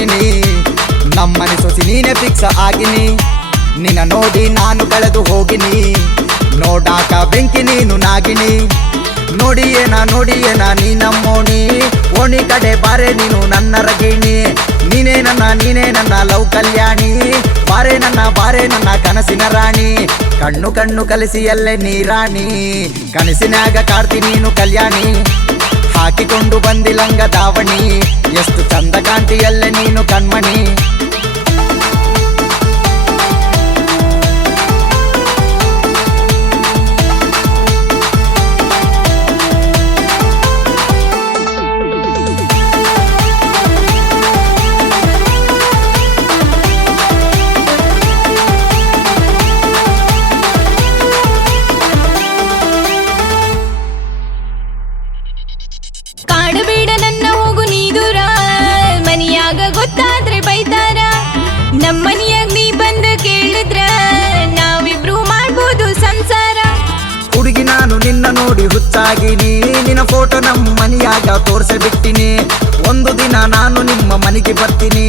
ಕೊಟ್ಟಿನಿ ನಮ್ಮನೆ ಸೊಸಿ ನೀನೆ ಫಿಕ್ಸ್ ಆಗಿನಿ ನಿನ್ನ ನೋಡಿ ನಾನು ಕಳೆದು ಹೋಗಿನಿ ನೋಡಾಕ ಬೆಂಕಿ ನೀನು ನಾಗಿನಿ ನೋಡಿಯೇನ ನೀ ನಮ್ಮೋಣಿ ಓಣಿ ಕಡೆ ಬಾರೆ ನೀನು ನನ್ನ ರಗಿಣಿ ನೀನೇ ನನ್ನ ಲವ್ ಕಲ್ಯಾಣಿ ಬಾರೆ ನನ್ನ ಕನಸಿನ ರಾಣಿ ಕಣ್ಣು ಕಲಿಸಿಯಲ್ಲೇ ನೀ ರಾಣಿ ಕನಸಿನಾಗ ಕಾಡ್ತಿ ನೀನು ಕಲ್ಯಾಣಿ ಹಾಕಿಕೊಂಡು ಬಂದಿಲಂಗ ದಾವಣಿ ಎಷ್ಟು ಚಂದ ಕಾಂತಿಯಲ್ಲೇ ನೀನು ಕಣ್ಮಣಿ ಕಾಡಬೇಡ ನನ್ನ ಹೋಗು ನೀ ದೂರ ಮನಿಯಾಗ ಗೊತ್ತಾದ್ರೆ ಬೈತಾರ ನಮ್ಮನಿಯಾಗ ನೀ ಬಂದ ಕೇಳಿದ್ರ ನಾವಿಬ್ರು ಮಾಡ್ಬೋದು ಸಂಸಾರ ಹುಡುಗಿ ನಾನು ನಿನ್ನ ನೋಡಿ ಹುಚ್ಚಾಗಿನಿ ನಿನ್ನ ಫೋಟೋ ನಮ್ಮ ಮನಿಯಾಗ ತೋರ್ಸೆ ಬಿಟ್ಟಿನಿ ಒಂದು ದಿನ ನಾನು ನಿಮ್ಮ ಮನೆಗೆ ಬರ್ತೀನಿ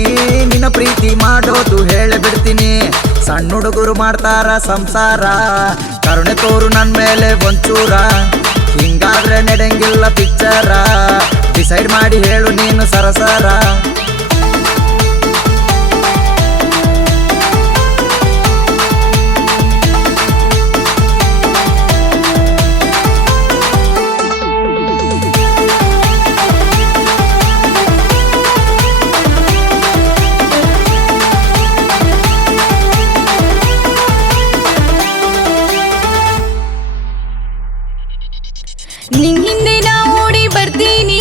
ನಿನ್ನ ಪ್ರೀತಿ ಮಾಡೋದು ಹೇಳಿ ಬಿಡ್ತೀನಿ ಸಣ್ಣ ಹುಡುಗರು ಮಾಡ್ತಾರ ಸಂಸಾರ ಕರುಣೆ ತೋರು ನನ್ನ ಮೇಲೆ ಒಂಚೂರ ಹಿಂಗಾದ್ರೆ ನಡೆಂಗಿಲ್ಲ ಪಿಕ್ಚರ ಡಿಸೈಡ್ ಮಾಡಿ ಹೇಳು ನೀನು ಸರಸರ ನಿನ್ ಹಿಂದೆ ನಾ ಓಡಿ ಬರ್ತೀನಿ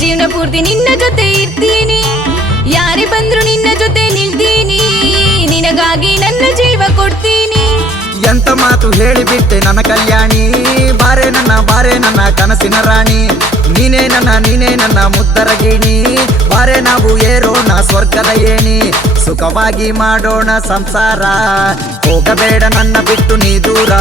ಜೀವನ ಪೂರ್ತಿ ನಿನ್ನ ಜೊತೆ ಇರ್ತೀನಿ ಯಾರೇ ಬಂದ್ರು ನಿನ್ನ ಜೊತೆ ನಿಲ್ತೀನಿ ನಿನಗಾಗಿ ನನ್ನ ಜೀವ ಕೊಡ್ತೀನಿ ಎಂತ ಮಾತು ಹೇಳಿಬಿಟ್ಟೆ ನನ್ನ ಕಲ್ಯಾಣಿ ಬಾರೆ ನನ್ನ ಕನಸಿನ ರಾಣಿ ನೀನೇ ನನ್ನ ಮುದ್ದರ ಗಿಣಿ ಬಾರೆ ನಾವು ಏರೋಣ ಸ್ವರ್ಗದ ಏಣಿ ಸುಖವಾಗಿ ಮಾಡೋಣ ಸಂಸಾರ ಹೋಗಬೇಡ ನನ್ನ ಬಿಟ್ಟು ನೀ ದೂರ